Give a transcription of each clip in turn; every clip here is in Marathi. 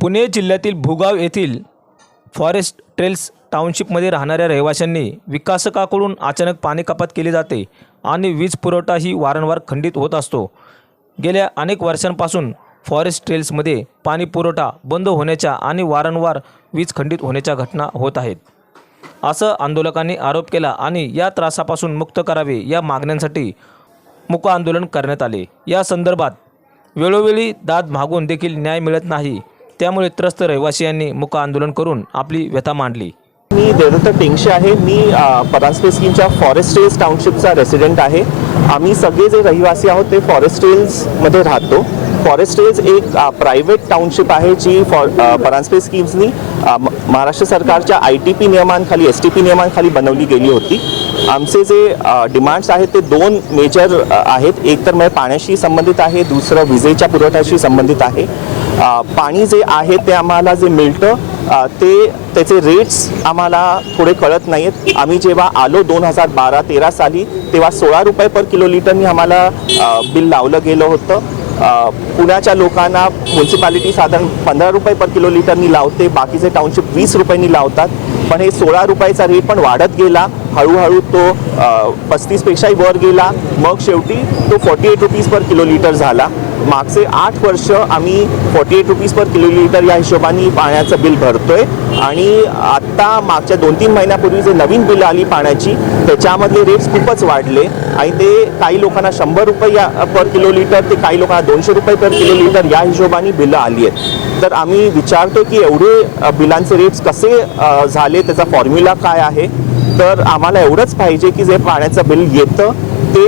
पुणे जिल्ह्यातील भुगाव येथील फॉरेस्ट ट्रेल्स टाउनशिपमध्ये राहणाऱ्या रहिवाशांनी विकासकाकडून अचानक पाणी कपात केली जाते आणि वीज पुरवठाही वारंवार खंडित होत असतो. गेल्या अनेक वर्षांपासून फॉरेस्ट ट्रेल्समध्ये पाणी पुरवठा बंद होण्याच्या आणि वारंवार वीज खंडित होण्याच्या घटना होत आहेत. असं आंदोलकांनी आरोप केला आणि या त्रासापासून मुक्त करावे या मागण्यांसाठी मुक आंदोलन करण्यात आले. या संदर्भात वेळोवेळी दाद मागून देखील न्याय मिळत नाही. त्यामुळे त्रस्त रहिवासियांनी मुक आंदोलन करून आपली व्यथा मांडली. मी देवदत्त टेंगशे आहे. मी परांजपे स्कीमच्या फॉरेस्ट हिल्स टाउनशिपचा रेसिडेंट आहे. आम्ही सगळे जे रहिवासी आहोत ते फॉरेस्ट हिल्समध्ये राहतो. फॉरेस्ट हिल्स एक प्रायव्हेट टाउनशिप आहे जी फॉ परांजपे स्कीम्सनी महाराष्ट्र सरकारच्या आय टी पी नियमांखाली एस टी पी नियमांखाली बनवली गेली होती. आमचे जे डिमांड्स आहेत ते दोन मेजर आहेत. एक तर म्हणजे पाण्याशी संबंधित आहे दुसरं विजेच्या पुरवठ्याशी संबंधित आहे. पाणी जे आहे ते आम्हाला जे मिळतं ते त्याचे रेट्स आम्हाला थोडे कळत नाहीत आम्ही जेव्हा आलो दोन हजार बारा तेरा साली तेव्हा सोळा रुपये पर किलो लिटरनी आम्हाला बिल लावलं गेलं होतं. पुण्याच्या लोकांना म्युन्सिपालिटी साधारण पंधरा रुपये पर किलो लिटरनी लावते बाकीचे टाउनशिप वीस रुपयांनी लावतात. पण हे सोळा रुपयाचा रेट पण वाढत गेला. हळूहळू तो पस्तीसपेक्षाही वर गेला. मग शेवटी तो forty eight rupees per kilo litre झाला. मागचे आठ वर्ष आम्ही forty eight rupees per kilometre या हिशोबाने पाण्याचं बिल भरतोय. आणि आत्ता मागच्या दोन तीन महिन्यापूर्वी जे नवीन बिल आली पाण्याची त्याच्यामधले रेट्स खूपच वाढले. आणि ते काही लोकांना शंभर रुपये या पर किलो लिटर ते काही लोकांना दोनशे रुपये पर किलो लिटर या हिशोबाने बिलं आली आहेत. तर आम्ही विचारतो की एवढे बिलांचे रेट्स कसे झाले त्याचा फॉर्म्युला काय आहे? तर आम्हाला एवढंच पाहिजे की जे पाण्याचं बिल येतं ते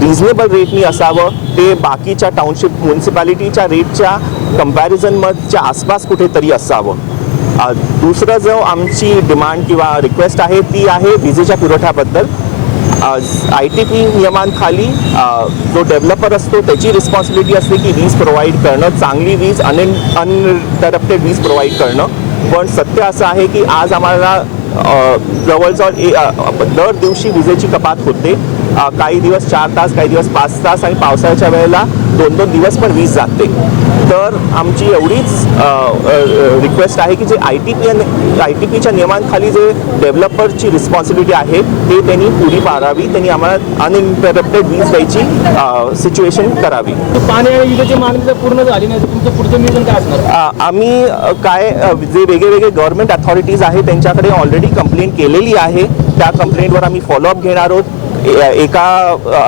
रिझनेबल रेटनी असावं ते बाकीच्या टाउनशिप म्युन्सिपॅलिटीच्या रेटच्या कम्पॅरिझनमधच्या आसपास कुठेतरी असावं. दुसरं जो आमची डिमांड किंवा रिक्वेस्ट आहे ती आहे विजेच्या पुरवठ्याबद्दल. आय टी पी नियमांखाली जो डेव्हलपर असतो त्याची रिस्पॉन्सिबिलिटी असते की वीज प्रोव्हाइड करणं चांगली वीज अन अनइंटरप्टेड वीज प्रोव्हाइड करणं. पण सत्य असं आहे की आज आम्हाला जवळजवळ ए- दर दिवशी विजेची कपात होते. काही दिवस चार तास काही दिवस पाच तास आणि पावसाळ्याच्या वेळेला दोन दोन दिवस पण वीज जाते. तर आमची एवढीच रिक्वेस्ट आहे की जे I T P I T पीच्या नियमांखाली जे डेव्हलपरची रिस्पॉन्सिबिलिटी आहे ते त्यांनी पुरी पाडावी त्यांनी आम्हाला अनइंटरप्टेड वीज द्यायची सिच्युएशन करावी. पाणी आणि विजेची मागणी जर पूर्ण झाली नाही तर तुमचं पुढचं नियोजन काय असणार? अ, आम्ही काय जे वेगळे गव्हर्नमेंट अथॉरिटीज आहे त्यांच्याकडे ऑलरेडी कंप्लेंट केलेली आहे. त्या कंप्लेंटवर आम्ही फॉलोअप घेणार आहोत. एका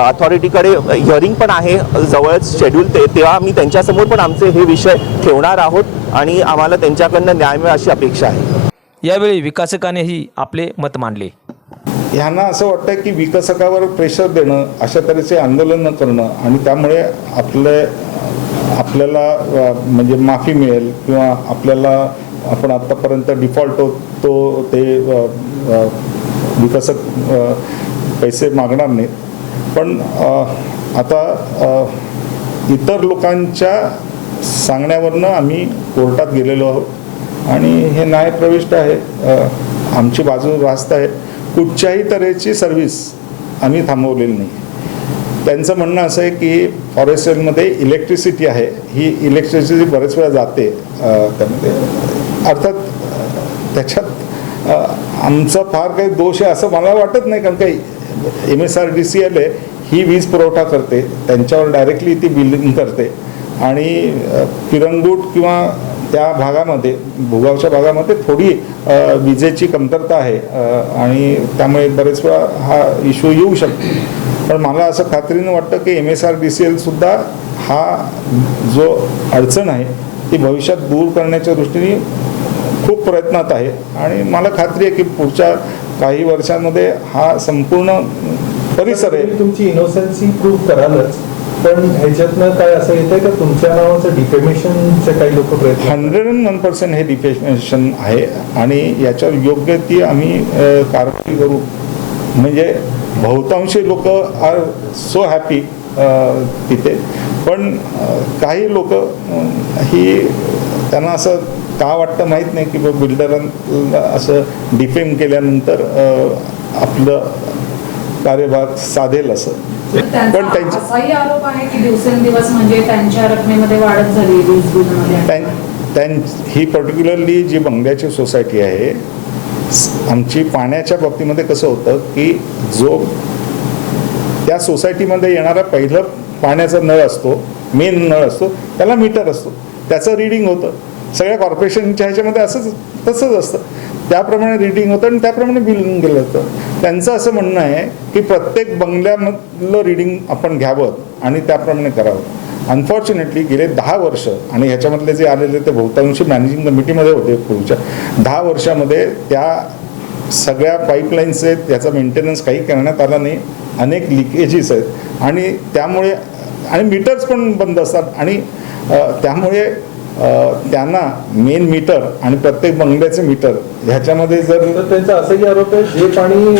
अथॉरिटीकडे हिअरिंग पण आहे जवळच शेड्यूल ते तेव्हा आम्ही त्यांच्यासमोर पण आमचे हे विषय ठेवणार आहोत आणि आम्हाला त्यांच्याकडनं न्याय मिळेल अशी अपेक्षा आहे. यावेळी विकासकानेही आपले मत मांडले. ह्यांना असं वाटतं की विकसकावर प्रेशर देणं अशा तऱ्हेचे आंदोलनं करणं आणि त्यामुळे आपले आपल्याला म्हणजे माफी मिळेल किंवा आपल्याला आपण आत्तापर्यंत डिफॉल्ट होतो ते विकसक पैसे मागणार नाहीत. पण आता इतर लोकांच्या सांगण्यावरनं आम्ही कोर्टात गेलेलो आहोत. आणि हे न्यायप्रविष्ट आहे. आमची बाजू रास्त आहे. कुठच्याही तऱ्हेची सर्व्हिस आम्ही थांबवलेली नाही. त्यांचं म्हणणं असं आहे की फॉरेस्ट रेलमध्ये इलेक्ट्रिसिटी आहे. ही इलेक्ट्रिसिटी बरेच वेळा जाते त्यामध्ये. अर्थात त्याच्यात आमचा फार काही दोष आहे असं मला वाटत नाही कारण काही M S R D C L आहे ही वीज पुरवठा करते त्यांच्यावर डायरेक्टली ती बिलिंग करते. आणि किरंगूट पिरंगूट किंवा त्या भागामध्ये भुगावच्या भागामध्ये थोडी विजेची कमतरता आहे आणि त्यामुळे बरेच वेळा हा इश्यू येऊ शकतो. पण मला असं खात्रीनं वाटतं की M S R D C एलसुद्धा हा जो अडचण आहे ती भविष्यात दूर करण्याच्या दृष्टीने खूप प्रयत्नात आहे. आणि मला खात्री आहे की पुढच्या काही वर्षांमध्ये हा संपूर्ण परिसर आहे. तुमची इनोसन्सी प्रूव्ह करालच. पण ह्याच्यातनं काय असं येतंय का तुमच्या नावाचं डिफेमेशनचे काही लोक प्रयत्न हंड्रेड अँड वन पर्सेंट हे डिफेमेशन आहे आणि याच्यावर योग्य ती आम्ही कारवाई करू. म्हणजे बहुतांशी लोक आर सो हॅपी तिथे. पण काही लोक ही त्यांना असं का वाटतं माहीत नाही की बिल्डरांना असं डिफेम केल्यानंतर आपलं कार्यभाग साधेल असं. पण त्यांचा आरोप आहे की दिवसेंदिवस म्हणजे त्यांच्या रकमेमध्ये वाढत झाली वीज बिलमध्ये ही पर्टिक्युलरली जी बंगल्याची सोसायटी आहे आमची पाण्याच्या बाबतीमध्ये कसं होतं की जो त्या सोसायटीमध्ये येणारा पहिलं पाण्याचा नळ असतो मेन नळ असतो त्याला मीटर असतो. त्याचं रिडिंग होतं. सगळ्या कॉर्पोरेशनच्या ह्याच्यामध्ये असंच तसंच असतं. त्याप्रमाणे रिडिंग होतं आणि त्याप्रमाणे बिल गेलं होतं त्यांचं असं म्हणणं आहे की प्रत्येक बंगल्यामधलं रिडिंग आपण घ्यावं आणि त्याप्रमाणे करावं. अनफॉर्च्युनेटली गेले दहा वर्ष आणि ह्याच्यामधले जे आलेले ते बहुतांशी मॅनेजिंग कमिटीमध्ये होते पूर्वीच्या दहा वर्षामध्ये त्या सगळ्या पाईपलाईन्स आहेत त्याचा मेंटेनन्स काही करण्यात आला नाही. अनेक लिकेजेस आहेत. आणि त्यामुळे आणि मीटर्स पण बंद असतात. आणि त्यामुळे त्यांना मेन मीटर आणि प्रत्येक बंगल्याचे मीटर ह्याच्यामध्ये जर त्यांचा असाही आरोप आहे जे पाणी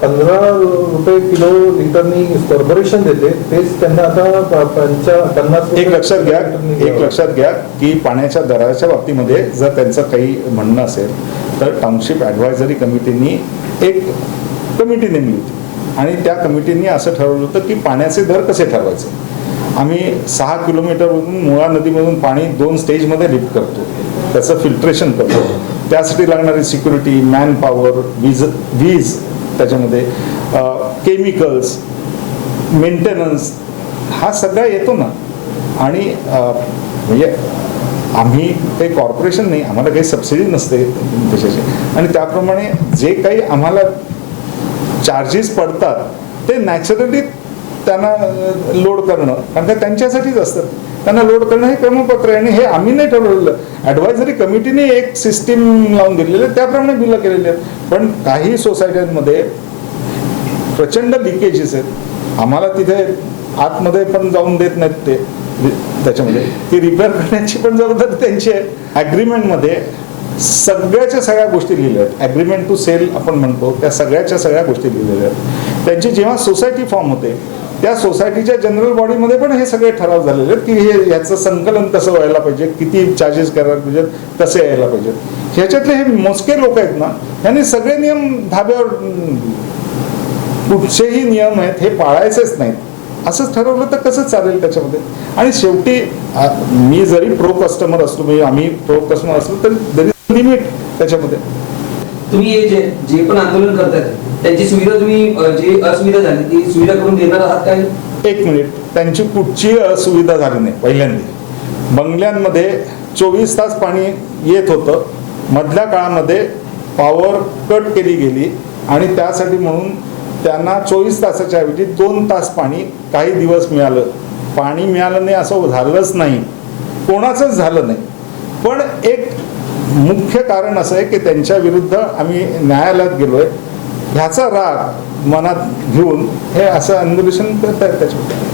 पंधरा रुपये किलो लिटरनी कॉर्पोरेशन देते तेच त्यांना आता पंचा पन्नास एक लक्षात घ्या एक. लक्षात घ्या की पाण्याच्या दराच्या बाबतीमध्ये जर त्यांचं काही म्हणणं असेल तर टाउनशिप ॲडव्हायझरी कमिटीनी एक कमिटी नेमली होती आणि त्या कमिटीने असं ठरवलं होतं की पाण्याचे दर कसे ठरवायचे आम्ही सहा किलोमीटरवरून मुळा नदीमधून पाणी दोन स्टेजमध्ये लिफ्ट करतो. त्याचं फिल्ट्रेशन करतो. त्यासाठी लागणारी सिक्युरिटी मॅन पॉवर वीज वीज त्याच्यामध्ये केमिकल्स मेंटेनन्स हा सगळा येतो ना. आणि म्हणजे आम्ही काही कॉर्पोरेशन नाही आम्हाला काही सबसिडी नसते देशाची आणि त्याप्रमाणे जे काही आम्हाला चार्जेस पडतात ते नॅचरली त्यांना लोड करणं. कारण का त्यांच्यासाठीच असतं त्यांना लोड करणं हे क्रमपत्र आहे आणि हे आम्ही नाही ठरवलेलं. ॲडवायझरी कमिटीने एक सिस्टीम लावून दिलेली आहे त्याप्रमाणे बिलं केलेली आहेत. पण काही सोसायट्यांमध्ये प्रचंड लिकेजेस आहेत. आम्हाला तिथे आतमध्ये पण जाऊन देत नाहीत ते. त्याच्यामध्ये. ती रिपेअर करण्याची पण जबाबदारी त्यांची आहे. ॲग्रीमेंटमध्ये सगळ्याच्या सगळ्या गोष्टी लिहिल्या आहेत. ॲग्रीमेंट टू सेल आपण म्हणतो त्या सगळ्याच्या सगळ्या गोष्टी लिहिलेल्या आहेत. त्यांची जेव्हा सोसायटी फॉर्म होते त्या सोसायटीच्या जनरल बॉडीमध्ये पण हे सगळे ठराव झालेले आहेत की हे याचं संकलन कसं व्हायला पाहिजे किती चार्जेस करायला पाहिजेत कसे यायला पाहिजेत. ह्याच्यातले हे मोजके लोक आहेत ना यांनी सगळे नियम धाब्यावर कुठचेही नियम आहेत हे पाळायचेच नाहीत. असंच ठरवलं तर कसं चालेल त्याच्यामध्ये? आणि शेवटी मी जरी प्रो कस्टमर असलो म्हणजे आम्ही प्रो कस्टमर असलो तरी लिमिट त्याच्यामध्ये. तुम्ही हे जे जे पण आंदोलन करताय त्यांची सुविधा तुम्ही जी असुविधा झाली ती सुविधा करून देणार आहात काय? एक मिनिट. त्यांची कुठचीही असुविधा झाली नाही पहिल्यांदा. बंगल्यांमध्ये चोवीस तास पाणी येत होतं. मधल्या काळामध्ये पॉवर कट केली गेली आणि त्यासाठी म्हणून त्यांना चोवीस तासाच्या ऐवजी दोन तास पाणी काही दिवस मिळालं. पाणी मिळालं नाही असं झालंच नाही. कोणाचंच झालं नाही. पण एक मुख्य कारण असं आहे की त्यांच्या विरुद्ध आम्ही न्यायालयात गेलो आहे ह्याचा राग मनात घेऊन हे असं आंदोलन करतायत त्याच्या